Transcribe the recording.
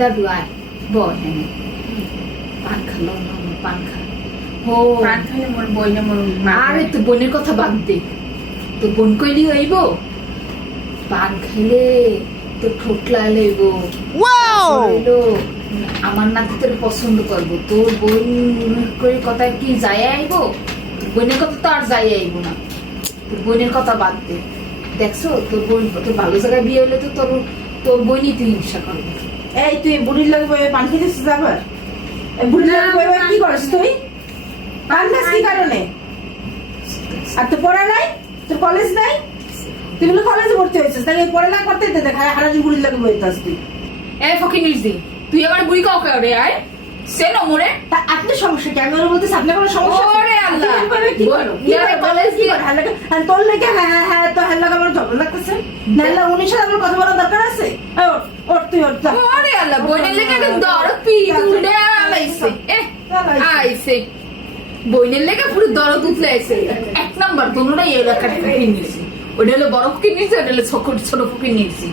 আমার ও মোর মোর আরে তো বোনের কথা বাদ দে তো বোন কইলি হইব পান খেলে তো ঠোঁট লাল আমার নাতি তোর পছন্দ করব তোর বোন করে কথা কি যায় আইব তোর বোনের কথা তো আর যায় আইব না তোর বোনের কথা বাদ দে দেখছ তোর বোন তোর ভালো জায়গায় বিয়ে হলে তো তোর তোর বোনই তুই হিংসা করবি এই তুই বুড়ির বই পান খেতেছিস আবার? বুড়ির বই কি করিস তুই? কি কারণে? আর তোর পড়া নাই? তোর কলেজ নাই? তুই বলে কলেজে ভর্তি হয়েছিস তাহলে এই পড়ালেখা করতে দে দেখ হারাদিন বুড়ির তুই। ফকির নির্জি তুই আবার বুড়ি কাউকে রে আয়? সে নমরে তা আপনার সমস্যা কি? আমি ওর বলতেছি আপনার কোনো সমস্যা? ওরে আল্লাহ। কি করো? কি কলেজ কি করে? হ্যাঁ লাগে- আর তোর লেগে হ্যাঁ হ্যাঁ হ্যাঁ তো হ্যাঁ লাগা আমার ঝগড়া লাগতেছে। নাহলে উনির সাথে আমার কথা বলার দরকার আছে? যা। ওরে আল্লাহ বইনের লেগে লেগে পুরো দরদ উঠলে আইছে এক নাম্বার দোনোটাই এলাকাটা কিনেছি ওটা হলো বড় কিনেছি ওটা হলো ছোট ছোট কিনেছি